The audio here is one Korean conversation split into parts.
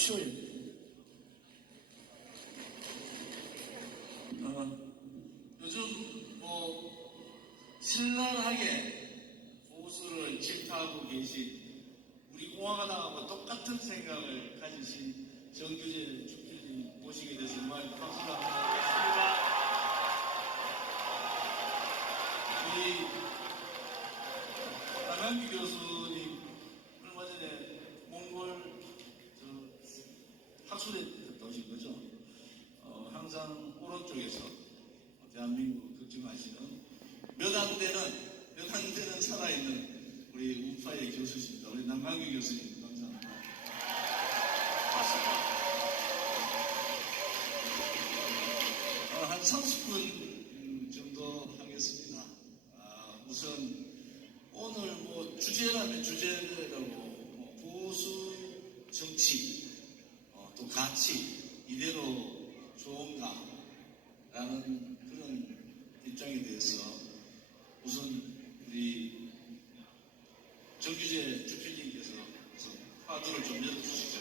주십시오. 요즘 신랄하게 보수를 질타하고 계신 우리 공화당하고 똑같은 생각을 가지신 정규재 주필님 모시게 돼서 정말 박수를 한번 하겠습니다. 우리 남양규 교수님 얼마 전에 몽골 학술회 갔다 오신 거죠? 항상 오른쪽에서 대한민국 걱정하시는 몇 안 되는 살아있는 우리 우파의 교수십니다. 우리 남강규 교수님 감사합니다. 한 30분 정도 하겠습니다. 우선 오늘 주제라면 주제라고 보수 정치 또 가치 이대로 좋은가 라는 그런 입장에 대해서 우선 우리 정규재 주필님께서 화두를 좀 열어주시죠.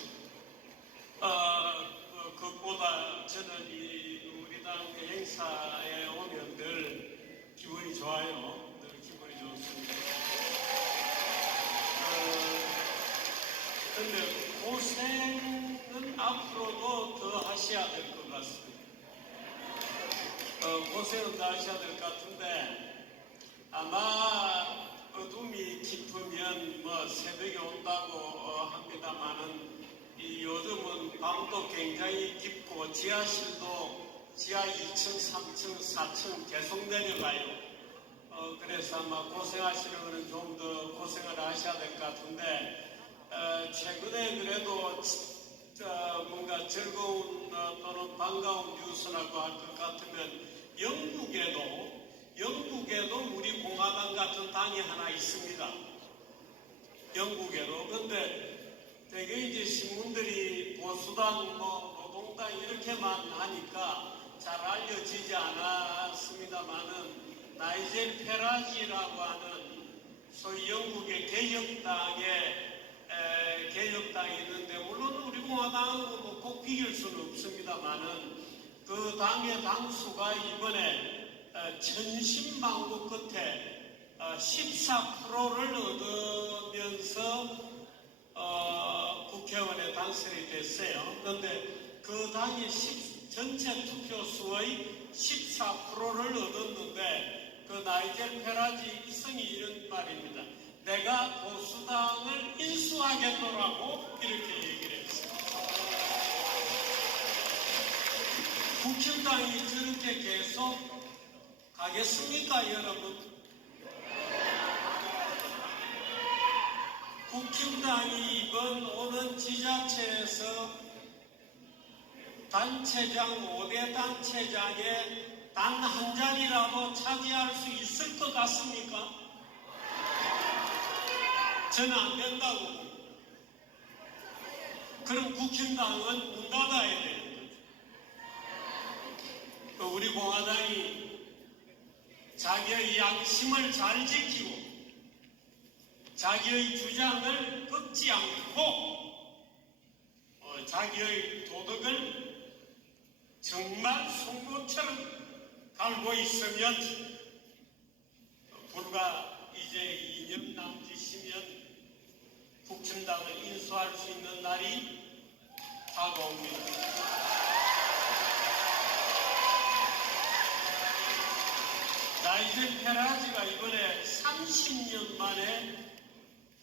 그것보다 저는 우리 당 행사에 오면 늘 기분이 좋아요. 늘 기분이 좋습니다. 근데 고생은 앞으로도 더 하셔야 될 것 같습니다. 고생은 더 하셔야 될 것 같은데 아마 어둠이 깊으면 새벽에 온다고 합니다만은 요즘은 밤도 굉장히 깊고 지하실도 지하 2층, 3층, 4층 계속 내려가요. 그래서 아마 고생하시는 거는 좀 더 고생을 하셔야 될 것 같은데 최근에 그래도 뭔가 즐거운 또는 반가운 뉴스라고 할 것 같으면 영국에도 우리 공화당 같은 당이 하나 있습니다. 영국에도. 근데 되게 이제 신문들이 보수당, 노동당 이렇게만 하니까 잘 알려지지 않았습니다만은 나이젤 페라지라고 하는 소위 영국의 개혁당이 있는데 물론 우리 공화당은 꼭 비길 수는 없습니다만은 그 당의 당수가 이번에 천신만고 끝에 14%를 얻으면서 국회의원에 당선이 됐어요. 그런데 그 당이 전체 투표수의 14%를 얻었는데 그 나이젤 페라지 이성이 이런 말입니다. 내가 보수당을 인수하겠노라고 이렇게 얘기를 했어요. 국힘당이 저렇게 계속 가겠습니까, 여러분? 국힘당이 이번 오는 지자체에서 단체장, 5대 단체장에 단 한 자리라도 차지할 수 있을 것 같습니까? 저는 안 된다고. 그럼 국힘당은 문 닫아야 되는 거죠. 우리 공화당이 자기의 양심을 잘 지키고 자기의 주장을 꺾지 않고 자기의 도덕을 정말 송곳처럼 갈고 있으면 불과 이제 2년 남짓이면 국힘당을 인수할 수 있는 날이 다가옵니다. 나이젤 페라지가 이번에 30년 만에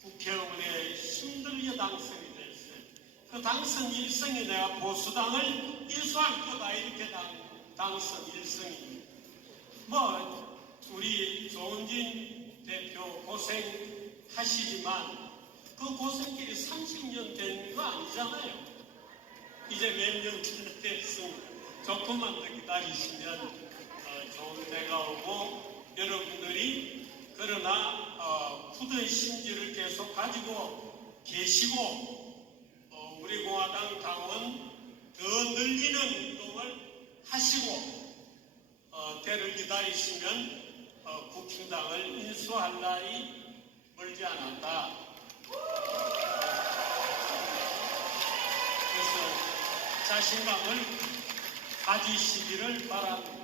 국회의원에 힘들게 당선이 됐어요. 그 당선 일성이 내가 보수당을 인수할 거다 이렇게 당선 일성입니다. 우리 조은진 대표 고생하시지만 그 고생길이 30년 된 거 아니잖아요. 이제 몇 년 됐으니 조금만 더 기다리시면 좋은 때가 오고 여러분들이 그러나 굳은 심지를 계속 가지고 계시고 우리 공화당 당원 더 늘리는 운동을 하시고 때를 기다리시면 국힘당을 인수할 날이 멀지 않았다. 그래서 자신감을 가지시기를 바랍니다.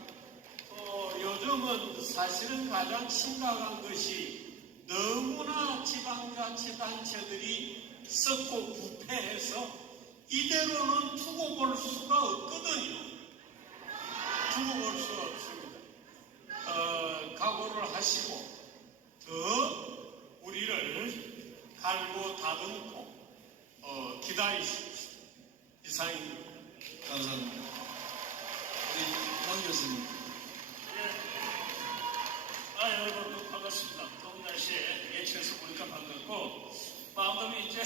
요즘은 사실은 가장 심각한 것이 너무나 지방자치단체들이 썩고 부패해서 이대로는 두고 볼 수가 없거든요. 두고 볼 수가 없습니다. 각오를 하시고 더 우리를 갈고 다듬고 기다리십시오. 이상입니다. 감사합니다. 우리 황 교수님. 여러분 반갑습니다. 더운 날씨에 예측해서 보니까 반갑고 마음도 이제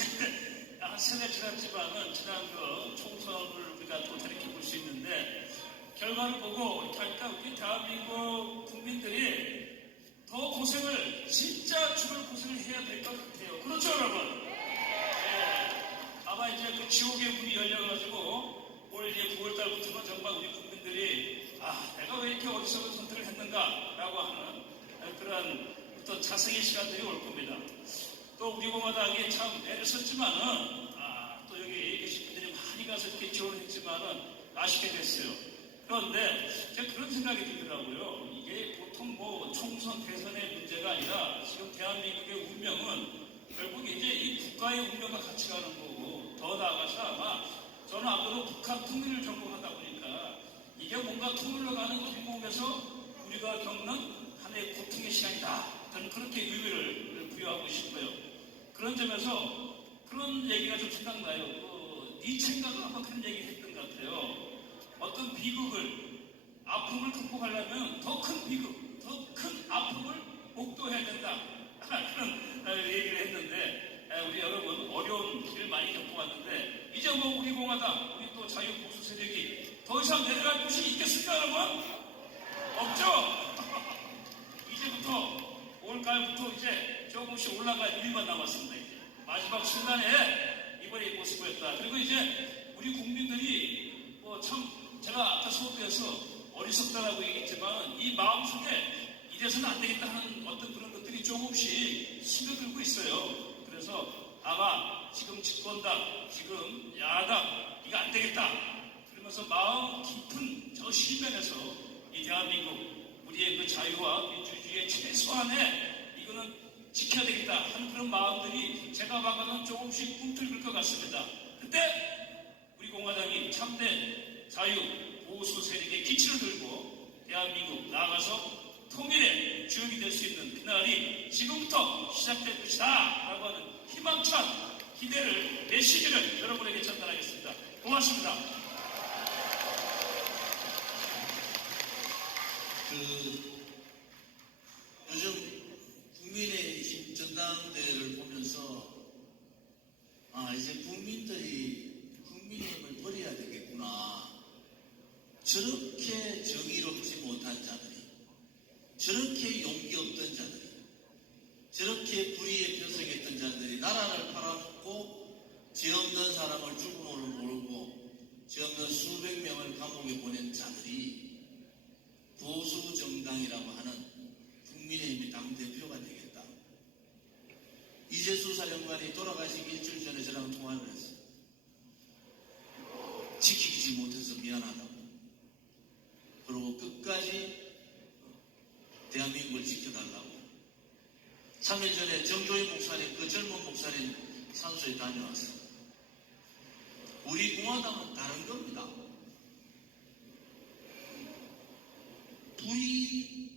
한 세달 지났지만은 지난 그 총선을 우리가 또 되새겨 볼 수 있는데 결과를 보고 이렇게 하니까 우리 대한민국 국민들이 더 고생을 진짜 죽을 고생을 해야 될 것 같아요. 그렇죠 여러분? 아마 이제 그 지옥의 문이 열려가지고 올 이제 9월달부터는 정말 우리 국민들이 내가 왜 이렇게 어리석은 선택을 했는가라고 하는 그런 어떤 자성의 시간들이 올 겁니다. 또 우리 공화당이 참 애를 썼지만은 또 여기 계신 분들이 많이 가서 이렇게 지원을 했지만은 아쉽게 됐어요. 그런데 제가 그런 생각이 들더라고요. 이게 보통 뭐 총선 대선의 문제가 아니라 지금 대한민국의 운명은 결국 이제 이 국가의 운명과 같이 가는 거고 더 나아가서 아마 저는 앞으로 북한 통일을 전공하다 보니까 이게 뭔가 통일로 가는 길목에서 우리가 겪는 하나의 고통의 시간이다. 저는 그렇게 의미를 부여하고 싶어요. 그런 점에서 그런 얘기가 좀 생각나요. 니체인가 아마 그런 얘기를 했던 것 같아요. 어떤 비극을, 아픔을 극복하려면 더 큰 비극, 더 큰 아픔을 목도해야 된다. 그런 얘기를 했는데 우리 여러분 어려운 길을 많이 겪어왔는데 이제 뭐 우리 공화당, 우리 또 자유보수 세력이 더 이상 내려갈 곳이 있겠습니까 여러분? 없죠? 이제부터 올가을부터 이제 조금씩 올라갈 일만 남았습니다. 이제. 마지막 순간에 이번에 이 모습이었다. 그리고 이제 우리 국민들이 뭐 참 제가 아까 소개해서 어리석다라고 얘기했지만 이 마음속에 이래서는 안 되겠다 하는 어떤 그런 것들이 조금씩 스며들고 있어요. 그래서 아마 지금 집권당, 지금 야당 이거 안 되겠다. 그러면서 마음 깊은 저 실면에서 이 대한민국 우리의 그 자유와 민주주의의 최소한의 이거는 지켜야 되겠다 하는 그런 마음들이 제가 봐서는 조금씩 꿈틀릴 것 같습니다. 그때 우리 공화당이 참된 자유, 보수 세력의 기치를 들고 대한민국 나아가서 통일의 주역이 될 수 있는 그날이 지금부터 시작될 것이다 라고 하는 희망찬 기대를, 메시지를 여러분에게 전달하겠습니다. 고맙습니다. 요즘 국민의힘 전당대회를 보면서 이제 국민들이 국민의힘을 버려야 되겠구나. 저렇게 정의롭지 못한 자들이, 저렇게 용기 없던 자들이, 저렇게 불의에 편성했던 자들이 나라를 팔아먹고 죄 없는 사람을 죽음으로 몰고 죄 없는 수백 명을 감옥에 보낸 자들이 보수 정당이라고 하는 국민의힘의 당대표가 되겠다. 이재수 사령관이 돌아가시기 일주일 전에 저랑 통화를 했어요. 지키지 못해서 미안하다고. 그리고 끝까지 대한민국을 지켜달라고. 3일 전에 정조희 목사님, 그 젊은 목사님 산소에 다녀왔어요. 우리 공화당은 다른 겁니다. 불의의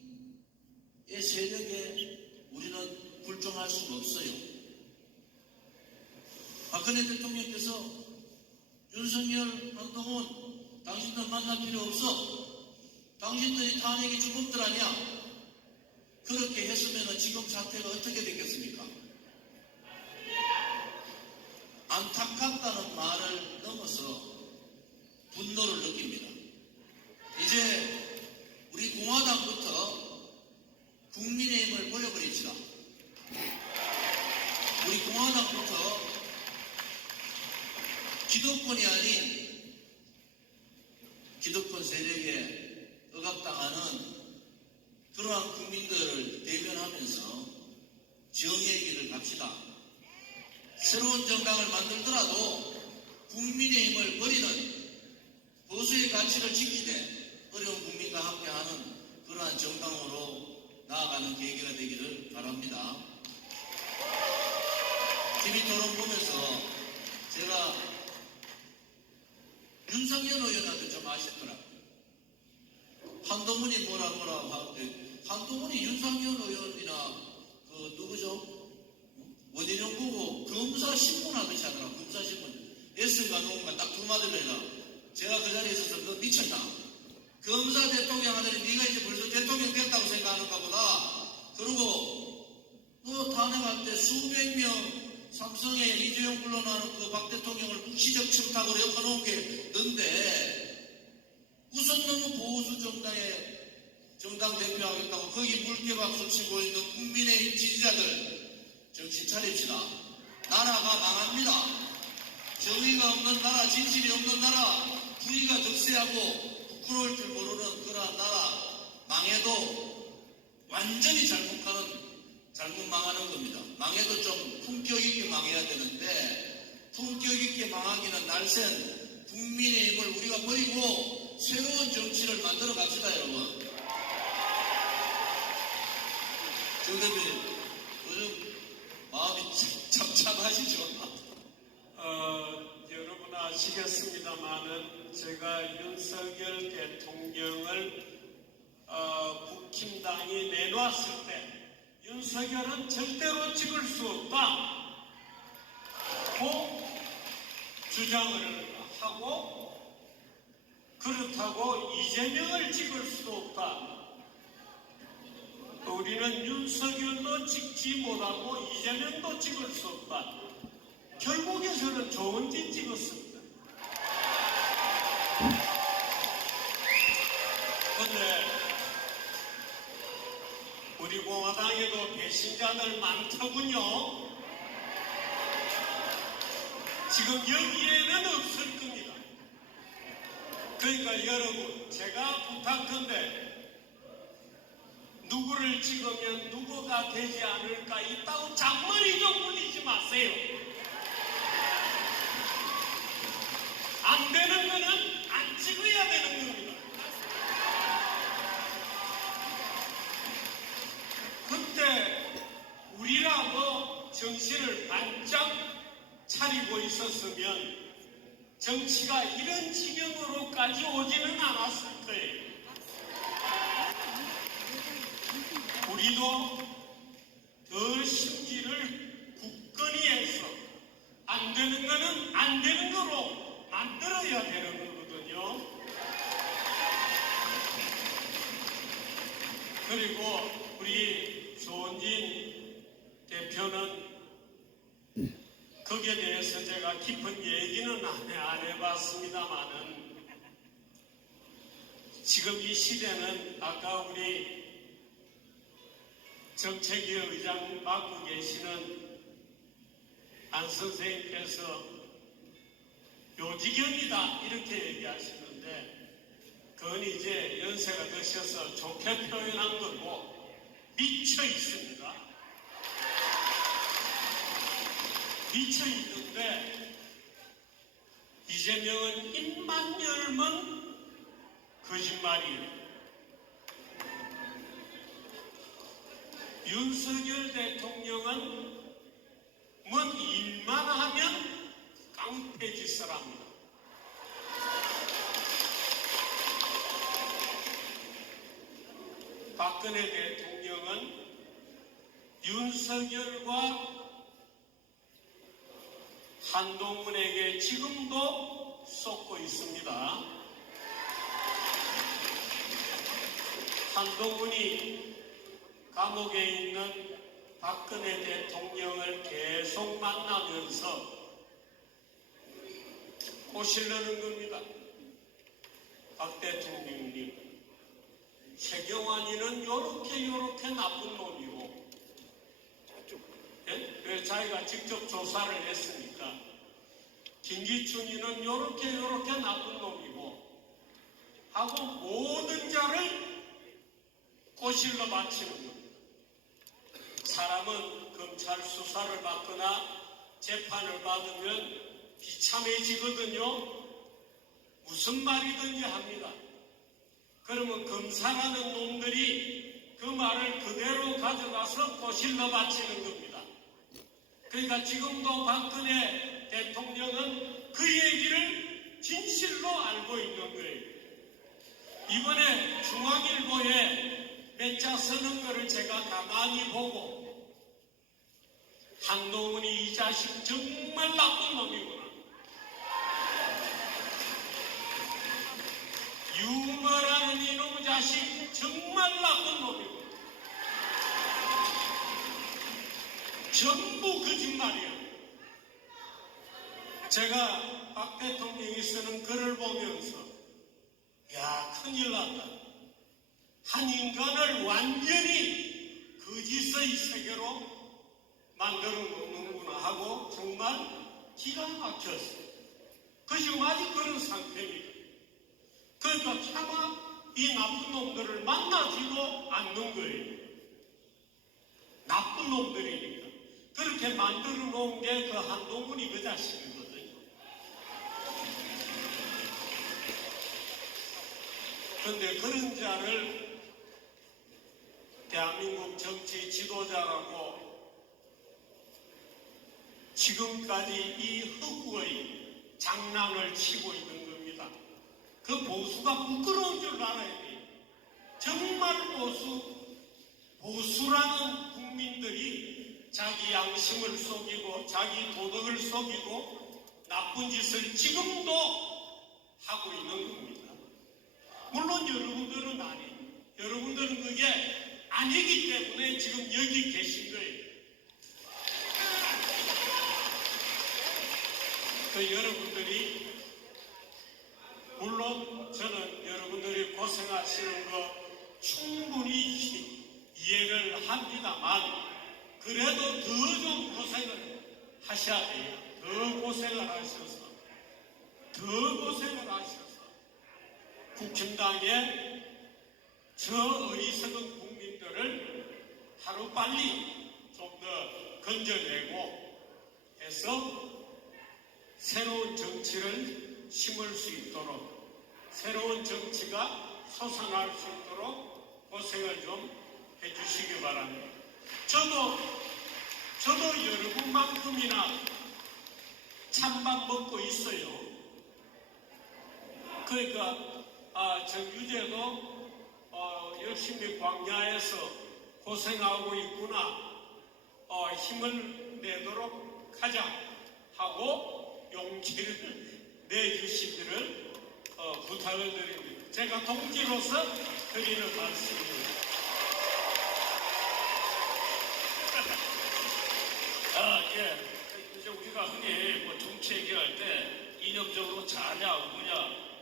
세력에 우리는 굴종할 수가 없어요. 박근혜 대통령께서 윤석열, 한동훈 당신들 만날 필요 없어. 당신들이 탄핵이 죽음들 아니야. 그렇게 했으면 지금 사태가 어떻게 됐겠습니까? 안타깝다는 말을 넘어서 분노를 느낍니다. 이제 우리 공화당부터 국민의힘을 버려버립시다. 우리 공화당부터 기득권이 아닌 기득권 세력에 억압당하는 그러한 국민들을 대변하면서 정의의 길을 갑시다. 새로운 정당을 만들더라도 국민의힘을 버리는 보수의 가치를 지키되 어려운 국민과 함께하는 그러한 정당으로 나아가는 계기가 되기를 바랍니다. TV 토론 보면서 제가 윤석열 의원한테 좀 아쉽더라고요. 한동훈이 뭐라 하는데 한동훈이 윤석열 의원이나 그 누구죠? 원희룡 보고 검사 신문 하듯이 하더라고. 검사 신문 S가 노인가 딱 두 마디로 해라. 제가 그 자리에 있어서 너 미쳤나? 검사 대통령 하더니 네가 이제 벌써 대통령 됐다고 생각하는가 보다. 그리고 너 탄핵할 때 수백 명 삼성의 이재용 불러나는 그 박 대통령을 묵시적 청탁으로 엮어놓은 게 넌데 우선 너무 보수 정당의 정당 대표하겠다고 거기 물개박수 치고 있는 국민의힘 지지자들 정신 차립시다. 나라가 망합니다. 정의가 없는 나라, 진실이 없는 나라, 부의가 득세하고 부끄러울 줄 모르는 그러한 나라 망해도 완전히 잘못 망하는 겁니다. 망해도 좀 품격 있게 망해야 되는데 품격 있게 망하기는 날쌘 국민의힘을 우리가 버리고 새로운 정치를 만들어 갑시다, 여러분. 정 대표님, 요즘 마음이 참참하시죠? 여러분 아시겠습니다만은 제가 윤석열 대통령을 국힘당이 내놨을 때 윤석열은 절대로 찍을 수 없다고 주장을 하고 그렇다고 이재명을 찍을 수도 없다. 우리는 윤석열도 찍지 못하고 이재명도 찍을 수 없다. 결국에서는 조은진 찍었습니다. 그런데 우리 공화당에도 배신자들 많더군요. 지금 여기에는 없을 겁니다. 그러니까 여러분, 제가 부탁컨대 누구를 찍으면 누구가 되지 않을까 있다고 잔머리 좀 부리지 마세요. 안 되는 거는 안 찍어야 되는 겁니다. 그때 우리라고 정신을 반짝 차리고 있었으면 정치가 이런 지경으로까지 오지는 않았을 거예요. 우리도 더 심기를 굳건히 해서 안 되는 거는 안 되는 거로 만들어야 되는 거거든요. 그리고 우리 조은진 대표는 거기에 대해서 제가 깊은 얘기는 안 해봤습니다만은 지금 이 시대는 아까 우리 정책위 의장 맡고 계시는 안 선생님께서 요지경이다 이렇게 얘기하시는데 그건 이제 연세가 드셔서 좋게 표현한 거고 미쳐 있습니다. 미쳐 있는데 이재명은 입만 열면 거짓말이에요. 윤석열 대통령은 뭔 일만 하면 깡패짓을 합니다. 박근혜 대통령은 윤석열과 한동훈에게 지금도 쏟고 있습니다. 한동훈이 감옥에 있는 박근혜 대통령을 계속 만나면서 꼬시려는 겁니다. 박 대통령님, 최경환이는 요렇게 나쁜 놈이고, 예? 왜 자기가 직접 조사를 했으니까 김기춘이는 요렇게 나쁜 놈이고 하고 모든 자를 꼬실러 바치는 겁니다. 사람은 검찰 수사를 받거나 재판을 받으면 비참해지거든요. 무슨 말이든지 합니다. 그러면 검사라는 놈들이 그 말을 그대로 가져가서 꼬실러 바치는 겁니다. 그러니까 지금도 박근혜 대통령은 그 얘기를 진실로 알고 있는 거예요. 이번에 중앙일보에 몇 자 쓰는 거를 제가 가만히 보고 한동훈이 이 자식 정말 나쁜 놈이구나. 유머라는 이놈의 자식 정말 나쁜 놈이구나. 전부 거짓말이야. 제가 박 대통령이 쓰는 글을 보면서 야, 큰일 났다. 한 인간을 완전히 거짓의 세계로 만들어 놓는구나 하고 정말 기가 막혔어요. 그 지금 아직 그런 상태입니다. 그러니까 차마 이 나쁜 놈들을 만나지도 않는 거예요. 나쁜 놈들이니까. 그렇게 만들어 놓은 게 그 한동훈이 그 자식이거든요. 그런데 그런 자를 대한민국 정치 지도자라고 지금까지 이 허구의 장난을 치고 있는 겁니다. 그 보수가 부끄러운 줄 알아야 돼요. 정말 보수라는 국민들이 자기 양심을 속이고 자기 도덕을 속이고 나쁜 짓을 지금도 하고 있는 겁니다. 물론 여러분들은 아니에요. 여러분들은 그게 아니기 때문에 지금 여기 계신 거예요. 그 여러분들이 물론 저는 여러분들이 고생하시는 거 충분히 이해를 합니다만 그래도 더 좀 고생을 하셔야 돼요. 더 고생을 하셔서 국힘당의 저 어리석은 국민들을 하루빨리 좀 더 건져내고 해서 새로운 정치를 심을 수 있도록 새로운 정치가 솟아날 수 있도록 고생을 좀 해주시기 바랍니다. 저도 여러분만큼이나 찬밥 먹고 있어요. 그러니까 정규제도 열심히 광야에서 고생하고 있구나. 힘을 내도록 하자 하고 용기를 내주시기를 부탁을 드립니다. 제가 동지로서 드리는 말씀입니다. 예. 이제 우리가 흔히 뭐 정치 얘기할 때 이념적으로 자냐, 우냐,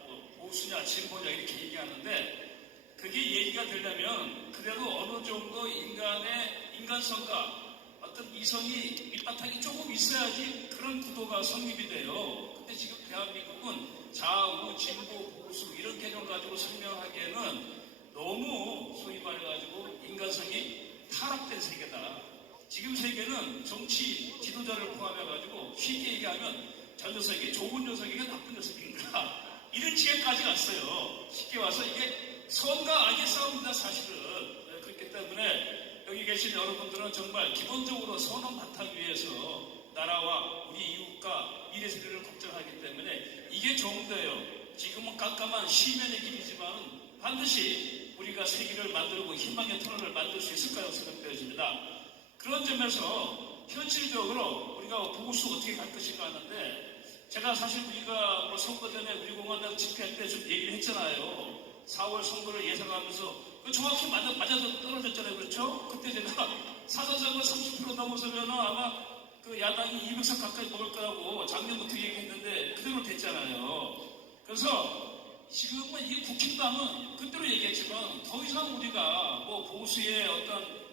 뭐 보수냐, 진보냐 이렇게 얘기하는데 그게 얘기가 되려면 그래도 어느 정도 인간의 인간성과 어떤 이성이 밑바탕이 조금 있어야지 그런 구도가 성립이 돼요. 근데 지금 대한민국은 좌우, 진보, 보수 이런 개념 가지고 설명하기에는 너무 소위 말해가지고 인간성이 타락된 세계다. 지금 세계는 정치 지도자를 포함해가지고 쉽게 얘기하면 저 녀석이 좋은 녀석인가 나쁜 녀석인가 이런 지경까지 갔어요. 쉽게 와서 이게 선과 악의 싸움이다 사실은. 그렇기 때문에 여기 계신 여러분들은 정말 기본적으로 선한 바탕 위에서 나라와 우리 이웃과 미래 세대를 걱정하기 때문에 이게 좋은데요. 지금은 깜깜한 시면의 길이지만 반드시 우리가 세계를 만들고 희망의 터널을 만들 수 있을 거라고 생각되어집니다. 그런 점에서 현실적으로 우리가 보수 어떻게 갈 것인가 하는데 제가 사실 우리가 뭐 선거 전에 우리 공화당 집회할 때 좀 얘기를 했잖아요. 4월 선거를 예상하면서 정확히 맞아 떨어졌잖아요. 그렇죠? 그때 제가 사전선거 30% 넘어서면 아마 그 야당이 200석 가까이 먹을 거라고 작년부터 얘기했는데 그대로 됐잖아요. 그래서 지금은 이 국힘당은 그대로 얘기했지만 더 이상 우리가 뭐 보수의 어떤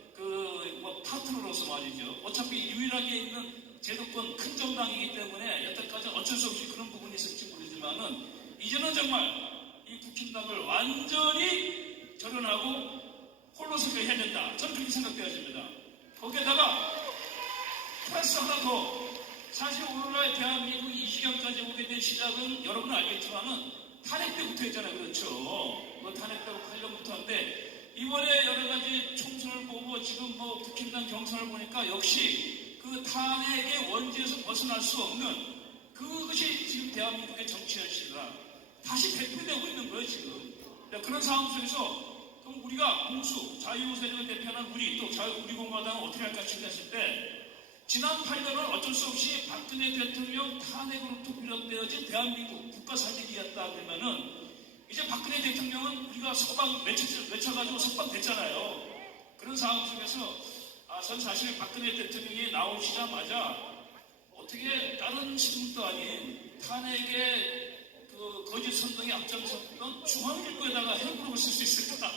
뭐 파트너로서 말이죠. 어차피 유일하게 있는 제도권 큰 정당이기 때문에 여태까지 어쩔 수 없이 그런 부분이 있을지 모르지만은 이제는 정말 이 국힘당을 완전히 절연하고 홀로 서게 해야 된다. 저는 그렇게 생각되어집니다. 거기에다가 플러스 하나 더 사실 오늘날 대한민국이 이 지경까지 오게 된 시작은 여러분은 알겠지만은 탄핵 때부터 했잖아요. 그렇죠. 뭐 탄핵 때부터 8년부터 한데 이번에 여러 가지 총선을 보고 지금 뭐 국힘당 경선을 보니까 역시 그 탄핵의 원죄에서 벗어날 수 없는 그것이 지금 대한민국의 정치 현실이라 다시 대표되고 있는 거예요, 지금. 그런 상황 속에서 그럼 우리가 보수, 자유세력을 대표하는 우리, 또 우리공화당은 어떻게 할까 싶었을 때 지난 8년은 어쩔 수 없이 박근혜 대통령 탄핵으로부터 비롯되어진 대한민국 국가 살리기였다 그러면은 이제 박근혜 대통령은 우리가 외쳐가지고 석방됐잖아요. 그런 상황 속에서 전 사실 박근혜 대통령이 나오시자마자 어떻게 다른 신문도 아닌 탄핵의 그 거짓 선동에 앞장섰던 중앙일보에다가 해부록을 쓸 수 있을까?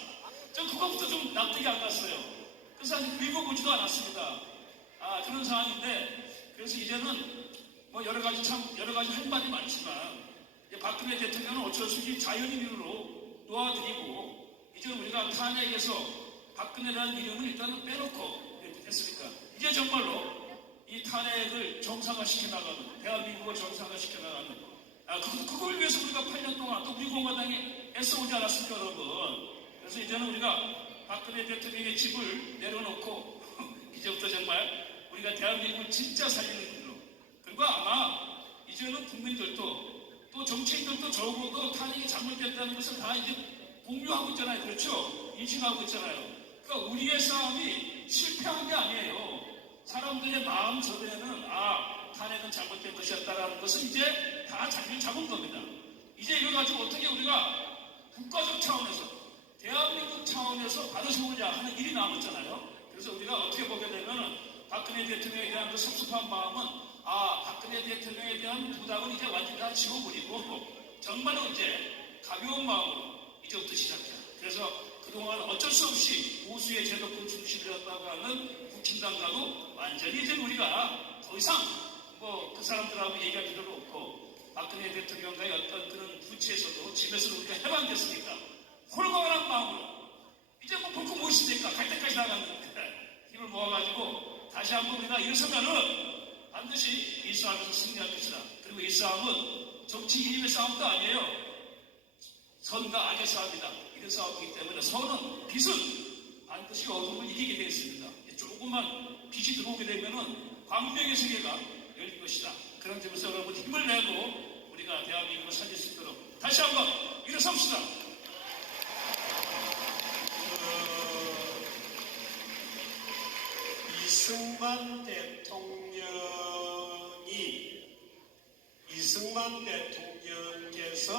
전 그것부터 좀 납득이 안 갔어요. 그래서 아직 읽어보지도 않았습니다. 그런 상황인데 그래서 이제는 뭐 여러 가지 할 말이 많지만 이제 박근혜 대통령은 어쩔 수 없이 자연인으로 놓아드리고 이제 우리가 탄핵에서 박근혜라는 이름을 일단은 빼놓고 이렇게 됐으니까 이제 정말로 이 탄핵을 정상화시켜 나가는 대한민국을 정상화시켜 나가는 그걸 위해서 우리가 8년 동안 또 우리 공화당이 애써오지 않았습니까, 여러분? 그래서 이제는 우리가 박근혜 대통령의 집을 내려놓고 이제부터 정말 우리가 대한민국을 진짜 살리는 길로 그리고 아마 이제는 국민들도 또 정치인들도 적어도 탄핵이 잘못됐다는 것을 다 이제 공유하고 있잖아요. 그렇죠? 인식하고 있잖아요. 그러니까 우리의 싸움이 실패한 게 아니에요. 사람들의 마음 속에는 탄핵은 잘못된 것이었다라는 것은 이제 다 자리를 잡은 겁니다. 이제 이거 가지고 어떻게 우리가 국가적 차원에서 대한민국 차원에서 받아서오냐 하는 일이 남았잖아요. 그래서 우리가 어떻게 보게 되면 박근혜 대통령에 대한 그 섭섭한 마음은 박근혜 대통령에 대한 부담은 이제 완전히 다 지워버리고 정말로 이제 가벼운 마음으로 이제부터 시작해요. 그래서 그동안 어쩔 수 없이 보수의 제도권 중심이었다고 하는 국힘당과도 완전히 이제 우리가 더 이상 뭐 그 사람들하고 얘기할 필요도 없고 박근혜 대통령과의 어떤 그런 부채에서도 집에서도 우리가 해방됐으니까 홀가분한 마음으로 이제 뭐 있으니까 갈 때까지 나갔는데 힘을 모아가지고 다시 한번 우리가 일어서면은 반드시 이 싸움에서 승리할 것이다. 그리고 이 싸움은 정치 이름의 싸움도 아니에요. 선과 악의 싸움이다. 이런 싸움이기 때문에 선은 빛은 반드시 어둠을 이기게 되어 있습니다. 조금만 빛이 들어오게 되면은 광명의 세계가 열릴 것이다. 그런 점에서 여러분 힘을 내고 우리가 대한민국을 살릴 수 있도록 다시 한번 일어섭시다. 이승만 대통령께서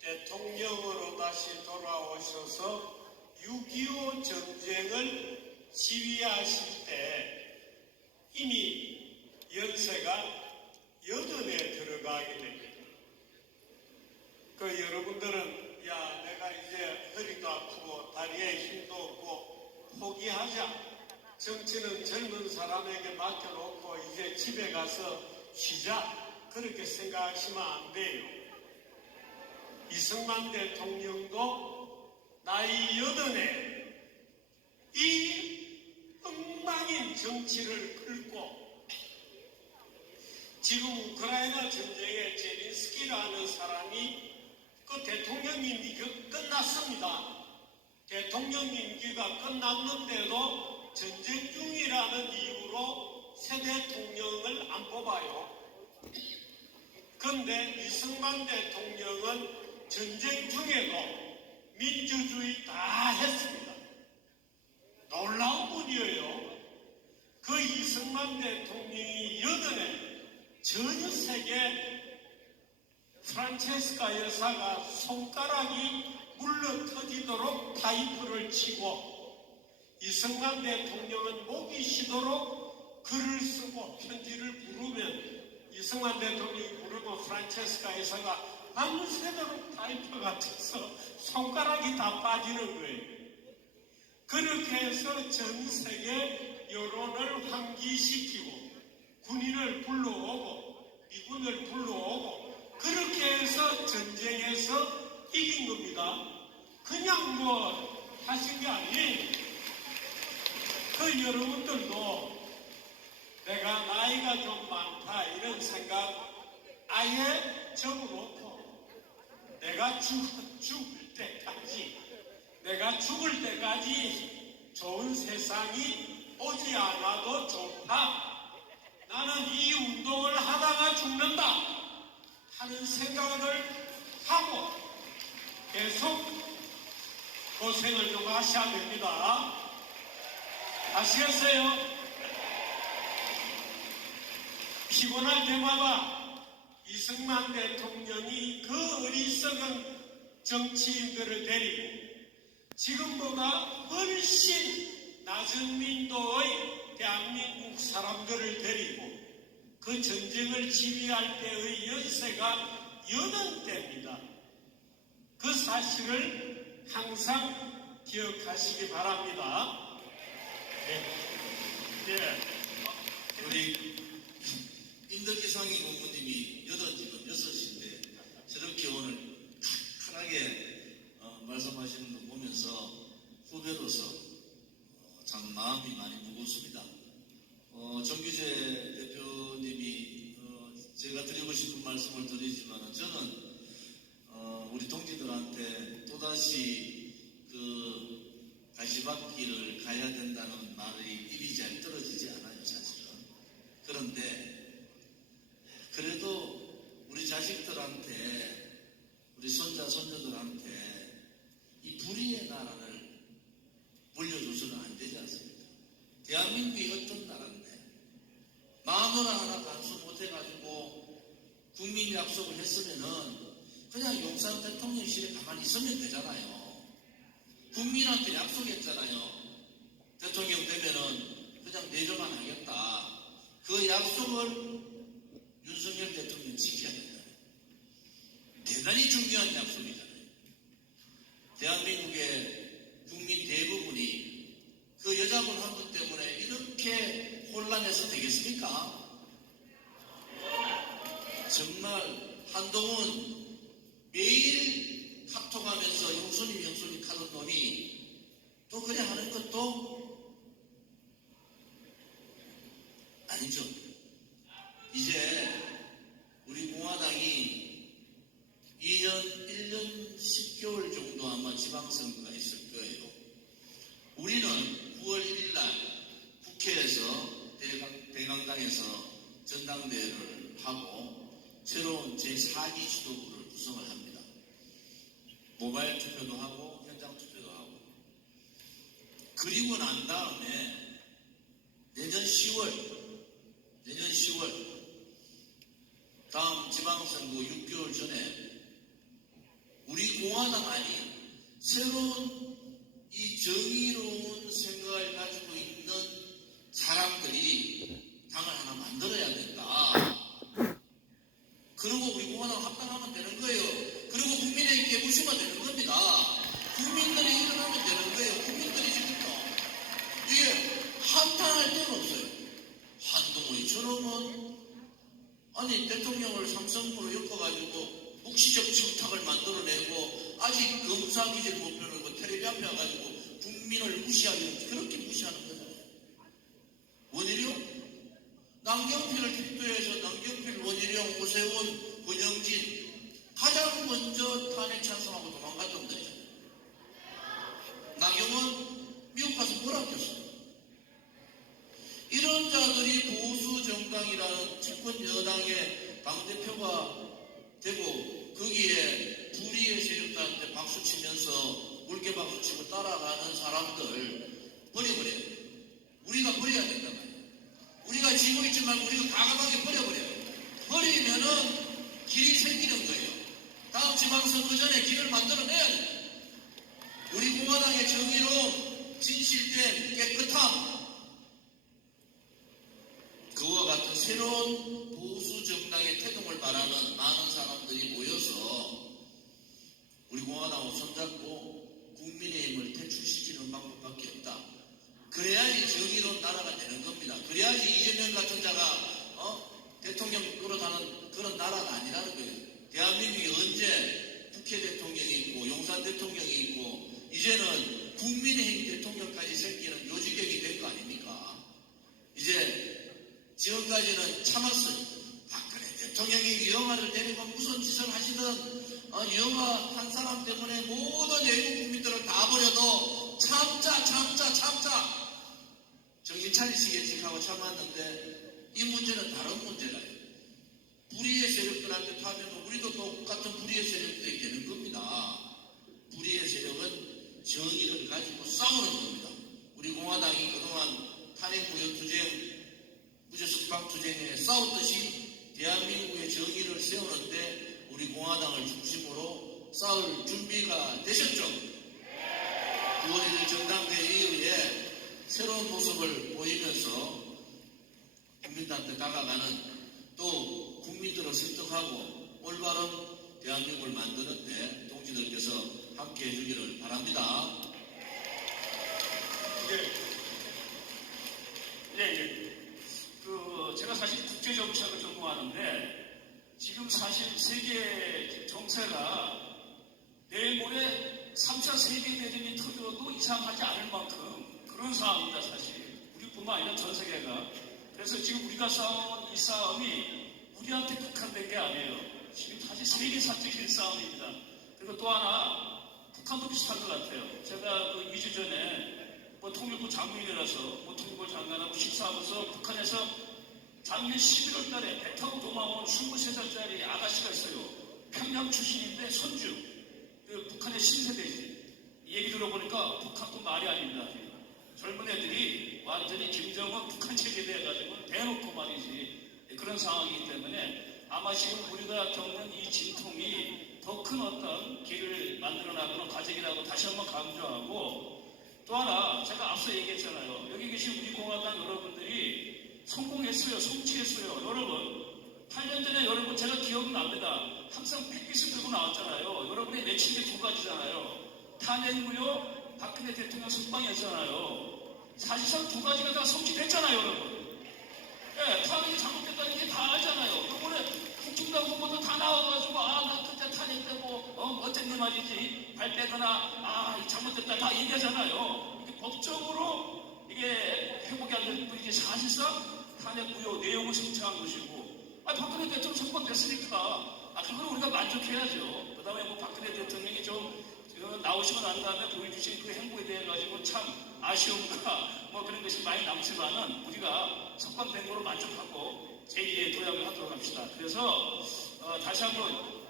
대통령으로 다시 돌아오셔서 6.25 전쟁을 지휘하실 때 이미 연세가 80에 들어가게 됩니다. 여러분들은 내가 이제 허리도 아프고 다리에 힘도 없고 포기하자. 정치는 젊은 사람에게 맡겨놓고 이제 집에 가서 쉬자. 그렇게 생각하시면 안 돼요. 이승만 대통령도 나이 80에 이 엉망인 정치를 끌고 지금 우크라이나 전쟁에 제린스키라는 사람이 그 대통령 임기가 끝났습니다. 대통령 임기가 끝났는데도 전쟁 중이라는 이유로 새 대통령을 안 뽑아요. 그런데 이승만 대통령은 전쟁 중에도 민주주의 다 했습니다. 놀라운 분이에요. 그 이승만 대통령이 80에 전 세계 프란체스카 여사가 손가락이 물러 터지도록 타이프를 치고 이승만 대통령은 목이 쉬도록 글을 쓰고 편지를 부르면 이승만 대통령이 부르고 프란체스카 여사가 밤새도록 타이프가 쳐서 손가락이 다 빠지는 거예요. 그렇게 해서 전 세계 여론을 환기시키고 군인을 불러오고 미군을 불러오고 그렇게 해서 전쟁에서 이긴 겁니다. 그냥 하신 게 아니에요. 여러분들도 내가 나이가 좀 많다 이런 생각 아예 접어놓고 내가 죽을 때까지 좋은 세상이 오지 않아도 좋다. 나는 이 운동을 하다가 죽는다 하는 생각을 하고 계속 고생을 좀 하셔야 됩니다. 아시겠어요? 피곤할 때마다 이승만 대통령이 그 어리석은 정치인들을 데리고 지금보다 훨씬 낮은 민도의 대한민국 사람들을 데리고 그 전쟁을 지휘할 때의 연세가 80대입니다. 그 사실을 항상 기억하시기 바랍니다. 예. 우리 임덕기상희 고모님이 8 지금 6인데 저렇게 오늘 편하게 말씀하시는 거 보면서 후배로서 참 마음이 많이 무겁습니다. 정규재 대표님이 제가 드리고 싶은 말씀을 드리지만 저는 우리 동지들한테 또다시 그 가시밭길을 가야 된다는 말이 입이 잘 떨어지지 않아요, 사실은. 그런데 그래도 우리 자식들한테, 우리 손자, 손녀들한테 이 불의의 나라를 물려줘서는 안 되지 않습니까? 대한민국이 어떤 나라인데 마누라 하나 단수 못해가지고 국민 약속을 했으면은 그냥 용산 대통령실에 가만히 있으면 되잖아요. 국민한테 약속했잖아요. 대통령 되면은 그냥 내조만 하겠다. 그 약속을 윤석열 대통령 지켜야 된다. 대단히 중요한 약속이잖아요. 대한민국의 국민 대부분이 그 여자분 한 분 때문에 이렇게 혼란해서 되겠습니까? 정말 한동훈 매일 카톡하면서 형수님 하던 놈이 또 그래 하는 것도 아니죠. 이제 우리 공화당이 1년 10개월 정도 아마 지방선거가 있을 거예요. 우리는 9월 1일 날 국회에서 대강당에서 전당대회를 하고 새로운 제4기 지도부를 구성을 합니다. 모바일 투표도 하고 현장 투표도 하고. 그리고 난 다음에 내년 10월 다음 지방선거 6개월 전에 우리 공화당 안이 새로운 이 정의로운 생각을 가지고 있는 사람들이 당을 하나 만들어야 된다. 그리고 우리 공화당 합당하면 되는 거예요. 그리고 국민에게 깨부시면 되는 겁니다. 국민들이 일어나면 되는 거예요. 국민들이 지금도 이게 한탄할 데는 없어요. 한동훈이처럼은 아니 대통령을 삼성으로 엮어가지고 묵시적 청탁을 만들어내고 아직 검사기질 목표를 텔레비 앞에 와가지고 국민을 무시하기 그렇게 무시하는 거잖아요. 원희룡 남경필을 필두해서 남경필, 원희룡, 오세훈, 권영진 가장 먼저 탄핵 찬성하고 도망갔던 분이잖아요. 나경원 미국 가서 뭘 아꼈어요. 이런 자들이 보수 정당이라는 집권 여당의 당대표가 되고 거기에 불의의 세력들한테 박수치면서 물개 박수치고 따라가는 사람들 버려버려요. 우리가 버려야 된단 말이에요. 우리가 지고 있지만 우리가 과감하게 버려버려요. 버리면은 길이 생기는 거예요. 다음 지방선거 전에 길을 만들어내야 돼요. 우리 공화당의 정의로움, 진실된 깨끗함, 그와 같은 새로운 보수 정당의 태동을 바라는 많은 사람들이 모여서 우리 공화당을 손잡고 국민의힘을 퇴출시키는 방법밖에 없다. 그래야지 정의로운 나라가 되는 겁니다. 그래야지 이재명 같은 자가 대통령 끌어가는 그런 나라가 아니라는 거예요. 대한민국이 언제 국회 대통령이 있고 용산 대통령이 있고 이제는 국민의힘 대통령까지 생기는 요지경이 된 거 아닙니까? 이제 지금까지는 참았어요. 박근혜 대통령이 위험한을 데리고 무슨 짓을 하시든 영화 한 사람 때문에 모든 외국 국민들을 다 버려도 참자. 정신 차리시겠지 하고 참았는데 이 문제는 다른 문제라요. 불의의 세력들한테 타면 우리도 똑같은 불의의 세력들이 되는 겁니다. 불의의 세력은 정의를 가지고 싸우는 겁니다. 우리 공화당이 그동안 탄핵무효투쟁, 무죄석방투쟁에 싸웠듯이 대한민국의 정의를 세우는데 우리 공화당을 중심으로 싸울 준비가 되셨죠? 9월 1일 정당대 이후에 새로운 모습을 보이면서 국민들한테 다가가는 또 국민들을 설득하고 올바른 대한민국을 만드는데 동지들께서 함께 해주기를 바랍니다. 제가 사실 국제정치학을 전공하는데 지금 사실 세계 정세가 내일 모레 3차 세계대전이 터져도 이상하지 않을 만큼 그런 상황입니다, 사실. 우리뿐만 아니라 전 세계가. 그래서 지금 우리가 싸운 이 싸움이 우리한테 국한된 게 아니에요. 지금 사실 세계사적인 싸움입니다. 그리고 또 하나, 북한도 비슷한 것 같아요. 제가 2주 전에 통일부 장군이라서 통일부 장관하고 식사하면서 북한에서 작년 11월 달에 배 타고 도망온 23살짜리 아가씨가 있어요. 평양 출신인데 손주. 북한의 신세대지. 이 얘기 들어보니까 북한도 말이 아닙니다. 젊은 애들이 완전히 김정은 북한 체계돼가지고 대놓고 말이지. 그런 상황이기 때문에 아마 지금 우리가 겪는 이 진통이 더 큰 어떤 길을 만들어나가는 과정이라고 다시 한번 강조하고 또 하나 제가 앞서 얘기했잖아요. 여기 계신 우리 공화당 여러분들이 성공했어요. 성취했어요. 여러분 8년 전에 여러분 제가 기억납니다. 항상 팩빛을 들고 나왔잖아요. 여러분이 내친 게 두 가지잖아요. 탄핵무효 박근혜 대통령 석방이었잖아요. 사실상 두 가지가 다 성취됐잖아요. 여러분. 예, 탄핵이 잘못됐다는 게 다 알잖아요. 이번에 국정당 후보도 다 나와가지고 나 그때 탄핵되고 어쨌든 말이지 발 빼거나 잘못됐다 다 얘기하잖아요. 이게 법적으로 이게 회복이 안 되는 분이지 사실상 탄핵 무효 내용을 성취한 것이고 박근혜 대통령 석방됐으니까 그걸 우리가 만족해야죠. 그 다음에 박근혜 대통령이 좀 나오시고 난 다음에 보여주신 그 행보에 대해 가지고 참 아쉬움과 그런 것이 많이 남지만은 우리가 석방된 거로 만족하고 제2의 도약을 하도록 합시다. 그래서 다시 한번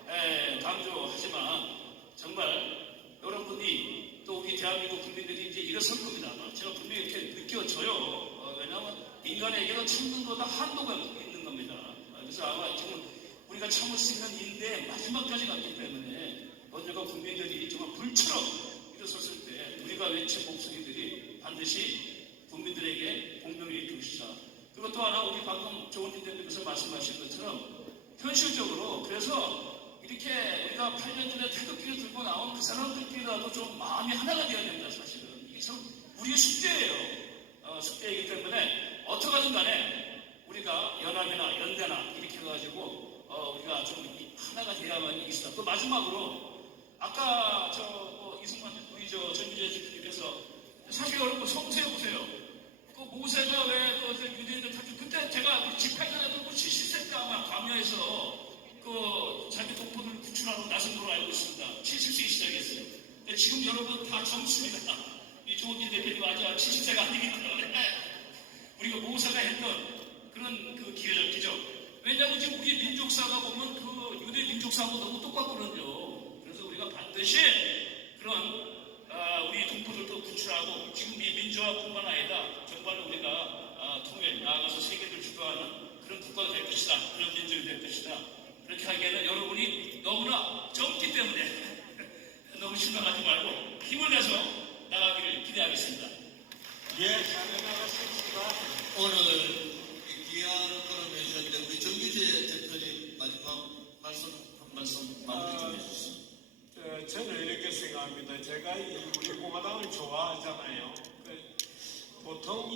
강조하지만 정말 여러분이 또 우리 대한민국 국민들이 이제 일어설 겁니다. 제가 분명히 이렇게 느껴져요. 왜냐하면 인간에게도 참는 거다 한도가 있는 겁니다. 그래서 아마 지금 우리가 참을 수 있는 인대의 마지막까지 갔기 때문에 언젠가 국민들이 정말 불처럼 일어섰을 때 우리가 외친 목소리들이 반드시 국민들에게 공명이 있을 것이다. 그리고 또 하나 우리 방금 조원진 대표께서 말씀하신 것처럼 현실적으로 그래서 이렇게 우리가 8년 전에 태극기를 들고 나온 그 사람들끼리라도 좀 마음이 하나가 되어야 된다. 사실은 이게 참 우리의 숙제예요. 숙제이기 때문에 어떻게 하든 간에 우리가 연합이나 연대나 이렇게 해가지고 우리가 좀 하나가 돼야만 이기시다. 또 마지막으로 아까 이승만 우리 전유재 대표님께서 사실 여러분 성세해보세요. 모세가 왜 유대인들 탈출 그때 제가 집회전에도 70세 때 아마 광야에서 자기 동포들을 구출하러 나선 걸로 알고 있습니다. 70세에 시작했어요. 근데 지금 여러분 다 젊습니다. 이 조원진 대표님 아직 70세가 아니기 때문에 우리가 모세가 했던 그런 기적. 왜냐하면 지금 우리 민족사가 보면 유대 민족사하고 너무 똑같거든요. 그래서 우리가 반드시 그런 우리 동포들도 구출하고 지금 이 민주화뿐만 아니라 정말로 우리가 통일 나아가서 세계를 주도하는 그런 국가가 될 것이다. 그런 민족이 될 것이다. 그렇게 하기에는 여러분이 너무나 젊기 때문에 너무 실망하지 말고 힘을 내서 나가기를 기대하겠습니다. 잘 나가십시다. 오늘 귀한 걸음 해주셨는데 우리 정규재 대표님 마지막 한 말씀 마무리 좀 해주시죠. 저는 이렇게 생각합니다. 제가 우리 공화당을 좋아하잖아요. 보통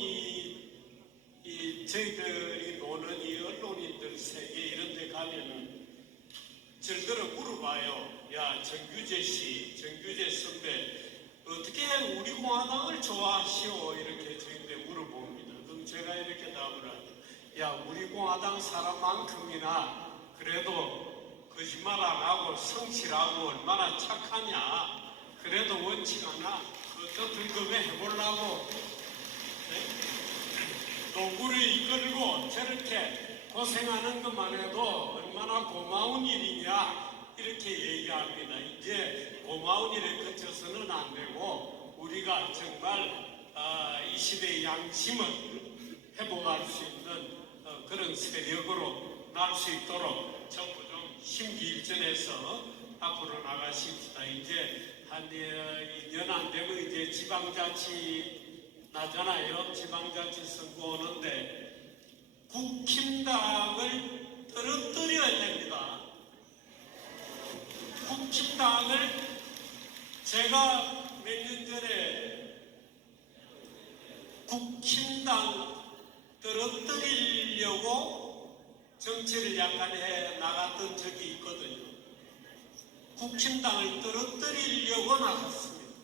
저희들이 노는 이 언론인들 세계 이런 데 가면은 저들을 물어봐요. 야, 정규재 씨, 정규재 선배, 어떻게 우리 공화당을 좋아하시오? 이렇게 저희한테 물어봅니다. 그럼 제가 이렇게 답을 하죠. 야, 우리 공화당 사람만큼이나 그래도 거짓말 안 하고 성실 원칙하고 얼마나 착하냐. 그래도 원칙 하나 어떻든 그거 해보려고 농구를 이끌고 저렇게 고생하는 것만 해도 얼마나 고마운 일이냐 이렇게 얘기합니다. 이제 고마운 일에 그쳐서는 안 되고 우리가 정말 이 시대의 양심을 회복할 수 있는 그런 세력으로 날 수 있도록 전부 좀 심기일전해서 앞으로 나가십시다. 이제 한 2년 안 되고 이제 지방자치 나잖아요. 지방자치 선거 오는데 국힘당을 떨어뜨려야 됩니다. 국힘당을 제가 몇 년 전에 국힘당 떨어뜨리려고 정치를 약간 해 나갔던 적이 있거든요. 국힘당을 떨어뜨리려고 나갔습니다.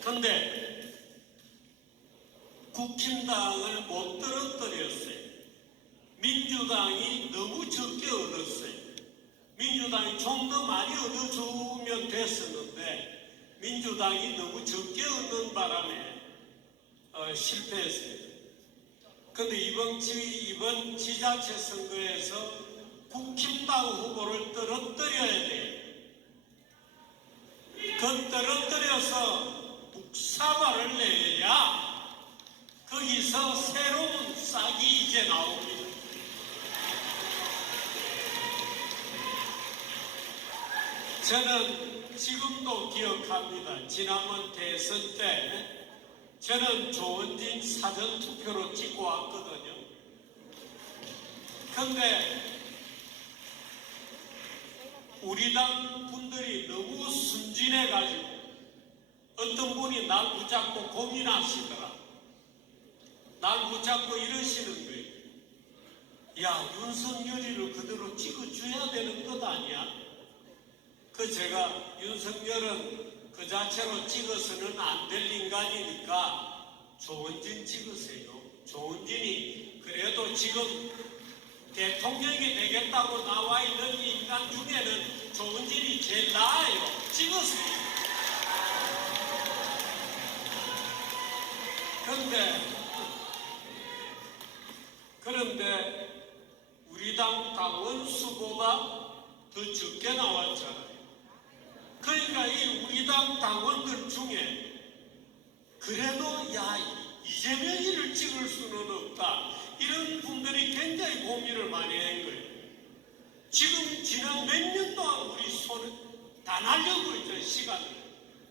그런데 국힘당을 못 떨어뜨렸어요. 민주당이 너무 적게 얻었어요. 민주당이 좀 더 많이 얻어주면 됐었는데 민주당이 너무 적게 얻는 바람에 실패했어요. 그런데 이번 지자체 선거에서 국힘당 후보를 떨어뜨려야 돼요. 그 떨어뜨려서 북사발을 내야 거기서 새로운 싹이 이제 나옵니다. 저는 지금도 기억합니다. 지난번 대선 때 저는 조원진 사전투표로 찍고 왔거든요. 그런데 우리 당 분들이 너무 순진해가지고 어떤 분이 날 붙잡고 고민하시더라. 날 붙잡고 이러시는 거예요. 야, 윤석열이를 그대로 찍어줘야 되는 것 아니야? 제가 윤석열은 그 자체로 찍어서는 안 될 인간이니까 조원진 찍으세요. 조원진이 그래도 지금 대통령이 되겠다고 나와 있는 인간 중에는 조원진이 제일 나아요. 찍으세요. 그런데 우리 당 당원수보다 더 적게 나왔잖아요. 그러니까 이 우리 당 당원들 중에 그래도 야 이재명이를 찍을 수는 없다 이런 분들이 굉장히 고민을 많이 한 거예요. 지금 지난 몇 년 동안 우리 손을 다 날려고 있죠. 시간을.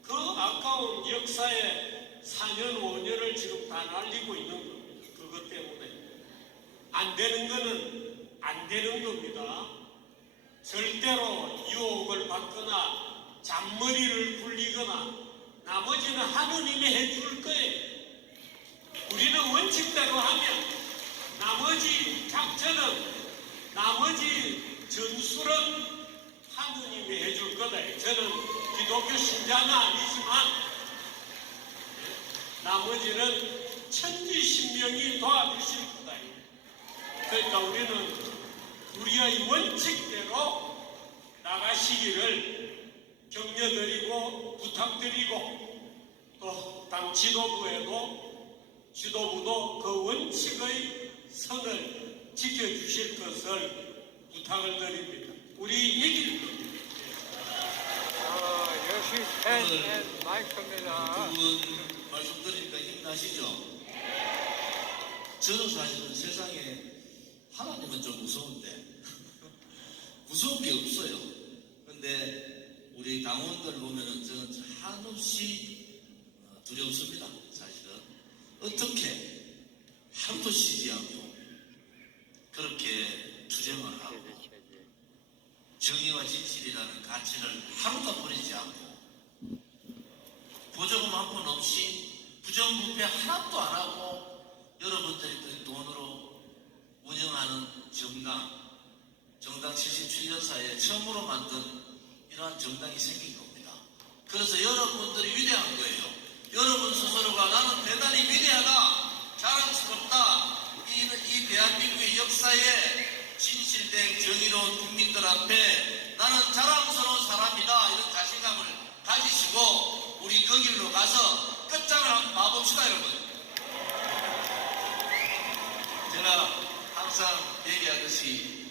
그 아까운 역사의 4년 5년을 지금 다 날리고 있는 겁니다. 그것 때문에 안 되는 거는 안 되는 겁니다. 절대로 유혹을 받거나 잔머리를 굴리거나 나머지는 하느님이 해줄 거예요. 우리는 원칙대로 하면 나머지 작전은 나머지 전술은 하느님이 해줄 거다. 저는 기독교 신자는 아니지만 나머지는 천지신명이 도와주실 거다. 그러니까 우리는 우리의 원칙대로 나가시기를 격려드리고 부탁드리고 또 당 지도부도 그 원칙의 선을 지켜주실 것을 부탁을 드립니다. 우리 이길 겁니다. 역시 팬 마이크입니다. 두 분 말씀 드리니까 힘나시죠? 저는 사실은 세상에 하나님은 좀 무서운데 무서운 게 없어요. 근데 우리 당원들 보면은 저는 한없이 두렵습니다. 사실은 어떻게 하루도 쉬지 않고 그렇게 투쟁을 하고 정의와 진실이라는 가치를 하루도 버리지 않고 보조금 한 푼 없이 부정부패 하나도 안 하고 여러분들이 그 돈으로 운영하는 정당 77년사에 처음으로 만든 이러한 정당이 생긴 겁니다. 그래서 여러분들이 위대한 거예요. 여러분 스스로가 나는 대단히 위대하다, 자랑스럽다, 이 대한민국의 역사에 진실된 정의로운 국민들 앞에 나는 나는 자랑스러운 사람이다 이런 자신감을 가지시고 우리 그 길로 가서 끝장을 한번 봐봅시다 여러분. 제가 항상 얘기하듯이